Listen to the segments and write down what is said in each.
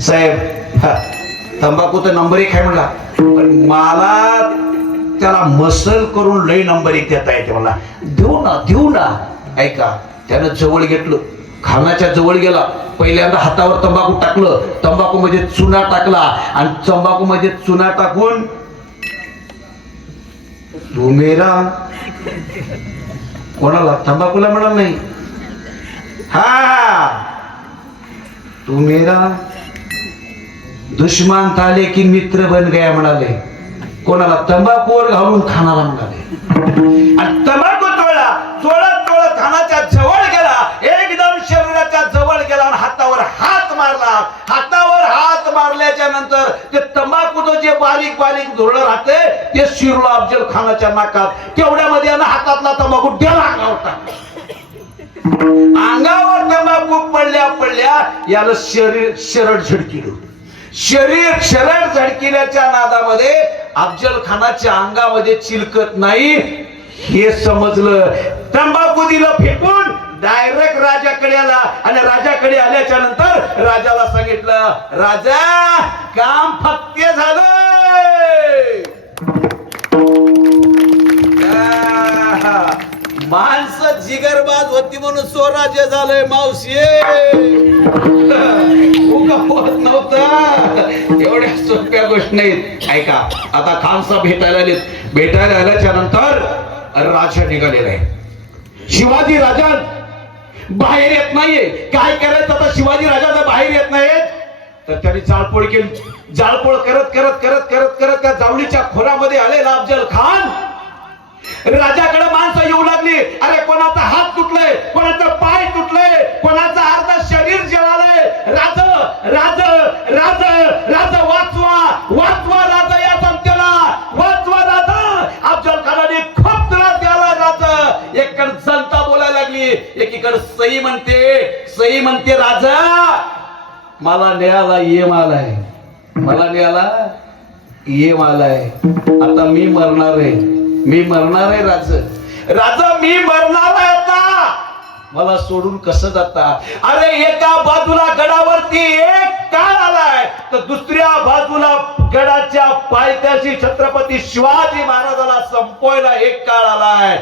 साहेब तंबाखू तर नंबर 1 आहे म्हणला, पण मला त्याला मसल करून लई नंबर 1 देता येते मला. देऊ ना. ऐका, त्यानं जवळ घेतलं, खानाच्या जवळ गेला, पहिल्यांदा हातावर तंबाखू टाकलं, तंबाखू मध्ये चुना टाकला आणि तंबाखू मध्ये चुना टाकून तू मेरा, कोणाला? तंबाखूला म्हणाल नाही, हा तू मेरा दुश्मन था लेकिन मित्र बन गया म्हणाले. कोणाला? तंबाखूवर घालून खानाला म्हणाले. आणि तंबाखू चोळत खानाच्या जवळ गेला, एकदम शरीराच्या जवळ गेला आणि हातावर हात मारला. हातावर हात मारल्याच्या नंतर ते तंबाखूचं जे बारीक बारीक धुरळं राहते ते शिरलं अफजल खानाच्या नाकात. तेवढ्यामध्ये हातातला तंबाखू डेला होता. अंगावर तंबाखू पडल्या याला शरीर झडकिलं. शरीर झडकिल्याच्या नादामध्ये अफजल खानाच्या अंगामध्ये चिलकत नाही हे समजलं. तंबाखू दिलं फेकून, डायरेक्ट राजाकडे आला आणि राजाकडे आल्याच्या नंतर राजाला सांगितलं, राजा काम फत्ते झालं. माणसं जिगरबाज होती म्हणून स्वराज्य झालंय मावशी. होत नव्हतं, एवढ्या सोप्या गोष्टी नाहीत. ऐका, आता खान साहेब भेटायला आल्याच्या नंतर राजा निघालेला आहे. शिवाजी राजा बाहेर येत नाहीये. काय करायचं आता? शिवाजी राजा जर बाहेर येत नाहीत तर त्यांनी जाळपोळ केली. जाळपोळ करत करत करत करत करत त्या जावळीच्या खोऱ्यामध्ये आलेला अफजल खान राजाकडे माणसं येऊ लागली. अरे कोणाचा हात तुटलाय, कोणाचा पाय तुटलाय, कोणाचा अर्ध शरीर जळालंय. राज राज राज राज वाचवा वाचवा, राजा या जनतेला वाचवा. राजा अफजल खानाने खूप त्रास द्याला. राज एकीकडे जनता बोलायला लागली, एकीकडे सई म्हणते राजा मला न्यायाला येम आलाय, मला न्यायाला येम आलाय. आता मी मरणार आहे राजा मी मरणार आहे. आता मला सोडून कसं जाता? अरे एका बाजूला गडावरती एक काळ आलाय तर दुसऱ्या बाजूला गडाच्या पायथ्याशी छत्रपती शिवाजी महाराजाला संपवायला एक काळ आलाय.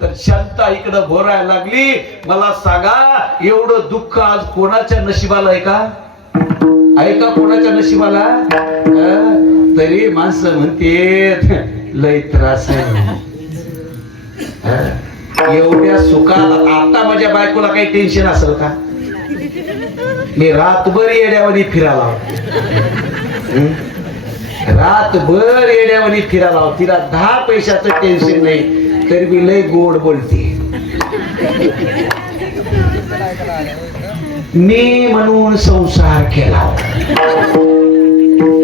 तर जनता इकडं भोरायला लागली. मला सांगा, एवढं दुःख आज कोणाच्या नशिबाला आहे का? कोणाच्या नशिबाला? तरी माणसं म्हणते लय त्रास आहे. एवढ्या सुखात आता माझ्या बायकोला काही टेन्शन असेल का? मी रातभर येड्यावानी फिरायला तिला 10 पैशाचं टेन्शन नाही, तरी मी लय गोड बोलते. मी म्हणून संसार केला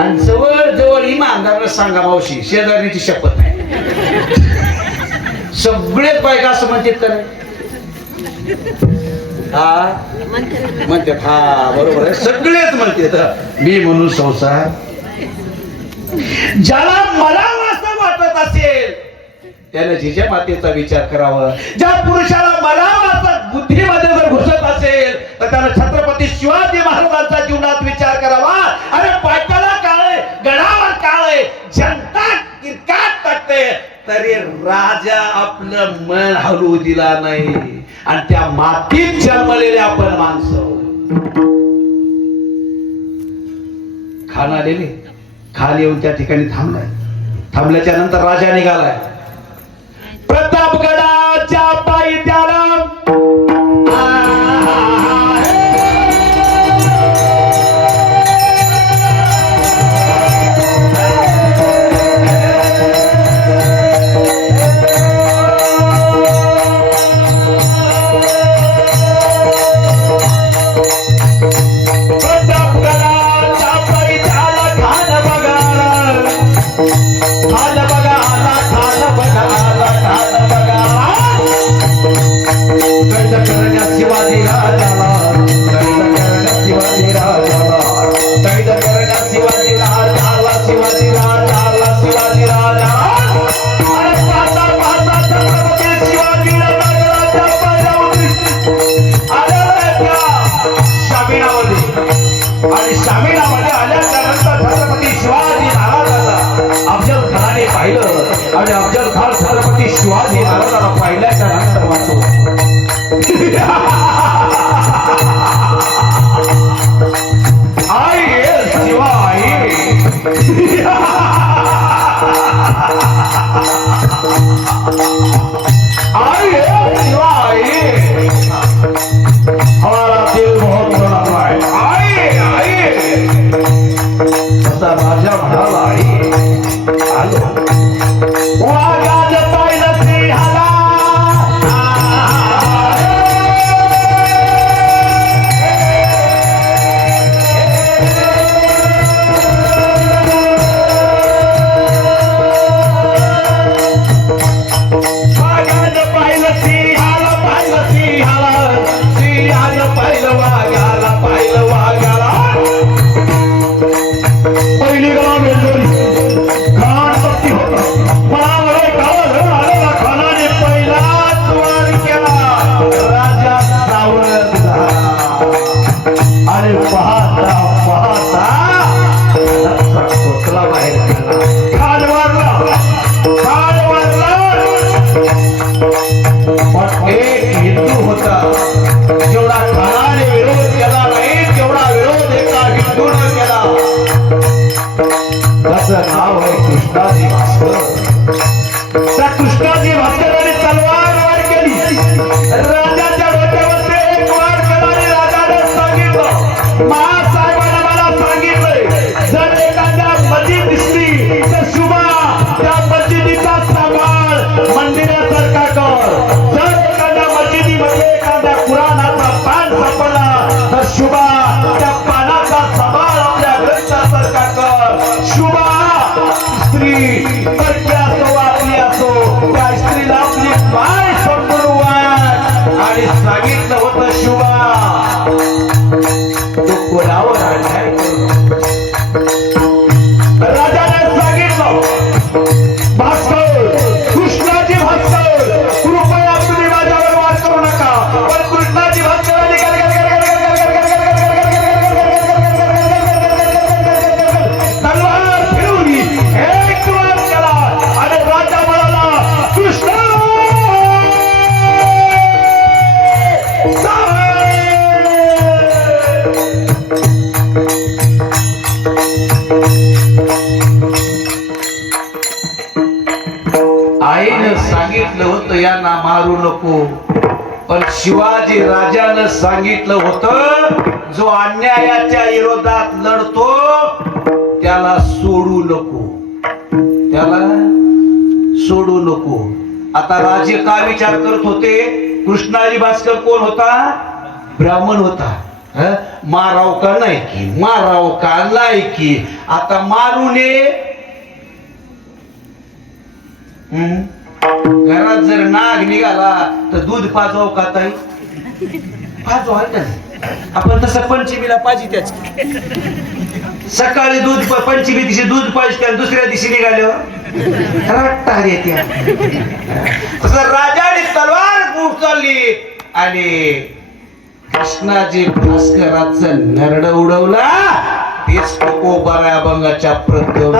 आणि जवळ इमानदार सांगा मावशी, शेजारीची शपथ नाही. सगळेच बायका असं म्हणतात का? म्हणतात. हा बरोबर आहे, सगळेच म्हणतात मी म्हणून संसार. ज्याला मला असं वाटत असेल त्याने जिजा मातेचा विचार करावा. ज्या पुरुषाला मला वाटत बुद्धीमध्ये जर घुसत असेल तर त्याने छत्रपती शिवाजी महाराजांचा जीवनात विचार करावा. अरे बायकाला काळे, गडावर काळे, जनता किरकाट टाकते तरी राजा आपलं मन हलवू दिला नाही. आणि त्या मातीत जन्मलेले आपण माणसं. खान आलेले, खान येऊन त्या ठिकाणी थांबल्याच्या नंतर राजा निघालाय. प्रतापगडाच्या पायथ्याला खान बघा जामिनामध्ये आल्याच्या नंतर छत्रपती शिवाजी महाराजांना अफजल खानाने पाहिलं आणि अफजल खान छत्रपती शिवाजी महाराजांना पाहिल्याच्या नंतर वाचतो आई शिवा आई हमारा दिल बहुत बड़ा है आई आता राजा म्हणाला आई आलो वागात पाहिलं सिंहाला नाव आहे कृष्णाजी भास्कर त्या कृष्णाजी भास्कराने तलवार वार केली राजाच्या डोक्यावरती एक वार केला आणि राजाने सांगितलं महासाहेबांना मला सांगितलंय जर एखाद्या मस्जिद दिसली तर शुभा त्या मस्जिदीचा सांभाळ मंदिरासारखा कर जर एखाद्या मस्जिदीमध्ये एखाद्या कुराणाचा पान सापडला तर शुभा त्या पानाचा सांभाळ आपल्या ग्रंथासारखा कर शुभा स्त्री परकी असो आपली असो त्या स्त्रीला आपली पाय सोडून वाट आणि सांगितलं होतं शुभा तो कोणावर अन्याय करू राजाने सांगितलं भास्कर कृष्णाजी भास्कर कृपया तुम्ही माझ्यावर वार करू नका पण कृष्णाजी भास्करांनी आईनं सांगितलं होतं यांना मारू नको पण शिवाजी राजानं सांगितलं होतं जो अन्यायाच्या विरोधात लढतो त्याला सोडू नको त्याला सोडू नको आता राजे का विचार करत होते कृष्णाजी भास्कर कोण होता ब्राह्मण होता माराव का नाही की माराव का नाही की आता मारू नये घरात जर नाग निघाला तर दूध पाजवाव का ताई पाजवा आपण तसं पंचमीला पाहिजे त्याच सकाळी दूध पंचमी दिवशी दूध पाहिजे दुसऱ्या दिवशी निघाल्यावर रट्टा येते तसं राजाने तलवार उचलली आणि कृष्णाजी भास्कराचं नरड उडवला तेच कोको बऱ्या बंगाच्या प्रत्येक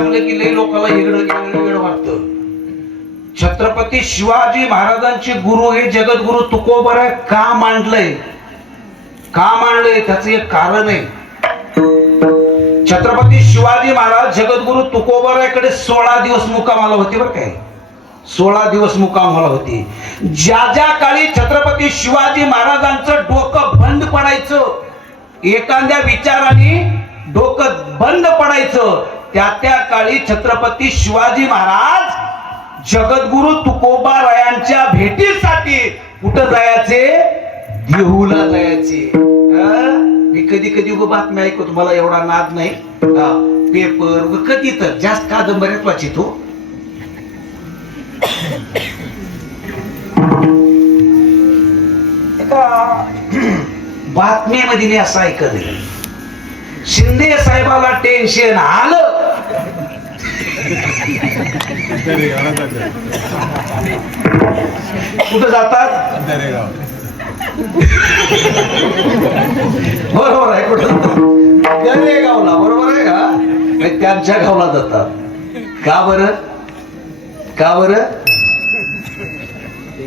सांगलं की लई लोकांना वेगळं वाटतं. छत्रपती शिवाजी महाराजांचे गुरु हे जगद्गुरु तुकोबराय का मांडलंय, का मांडलंय त्याचं एक कारण आहे. छत्रपती शिवाजी महाराज जगद्गुरु तुकोबरायकडे 16 दिवस मुक्कामाला होते. बरं काय, 16 दिवस मुक्कामाला होते. ज्या काळी छत्रपती शिवाजी महाराजांचं डोकं बंद पडायचं, एखाद्या विचाराने डोकं बंद पडायचं, त्या काळी छत्रपती शिवाजी महाराज जगद्गुरु तुकोबारायांच्या भेटीसाठी कुठं जायचे, देहूला जायचे. मी कधी बातम्या ऐकतो, मला एवढा नाद नाही. पेपर कधी तर जास्त कादंबऱ्यात वाचितो. बातमीमध्ये मी असं ऐकलं, शिंदे साहेबाला टेन्शन आलं, कुठं जातात, बरोबर आहे, कुठं गावला, बरोबर आहे का, त्यांच्या गावला जातात. का बरं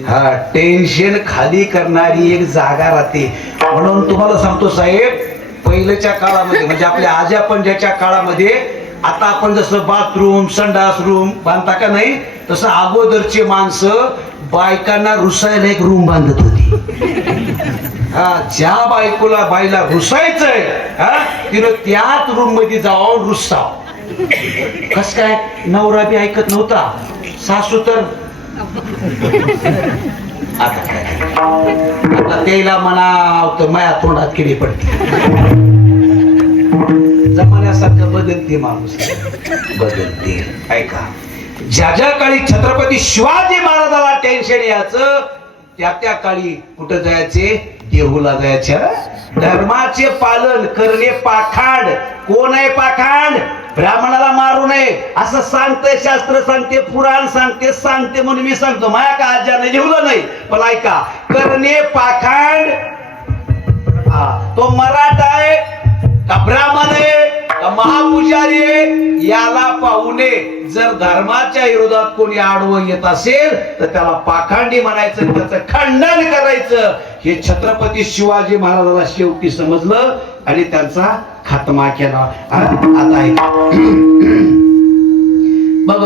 हा, टेन्शन खाली करणारी एक जागा राहते. म्हणून तुम्हाला सांगतो साहेब, पहिल्याच्या काळामध्ये म्हणजे आपल्या आजा पंजाच्या काळामध्ये, आता आपण जसं बाथरूम संडास रूम बांधता का नाही, तसं अगोदरचे माणसं बायकांना रुसायला एक रूम बांधत होती. हा, ज्या बाईला रुसायचंय तिनं त्याच रूम मध्ये जाऊन रुसाव. कस काय, नवरा बी ऐकत नव्हता, सासू तर आता त्याला म्हणाव तर माया तोंडात किडी पडते. जमान्यासारखं बदलते माणूस, बदलते. ऐका, ज्या काळी छत्रपती शिवाजी महाराजाला टेन्शन यायचं, त्या काळी कुठं जायचे, देहूला जायचे. धर्माचे पालन करणे पाखांड. कोण आहे पाखांड? ब्राह्मणाला मारू नये असं सांगते शास्त्र, सांगते पुराण, सांगते म्हणून मी सांगतो. माया का आज्याने लिहिलं नाही, पण ऐका, करणे पाखांड. तो मराठा आहे का ब्राह्मण आहे का महापुजारी आहे, याला पाहुणे जर धर्माच्या विरोधात कोणी आडवं येत असेल तर त्याला पाखांडी म्हणायचं, त्याचं खंडन करायचं. हे छत्रपती शिवाजी महाराजाला शेवटी समजलं आणि त्यांचा खात्मा केला. आता बघ,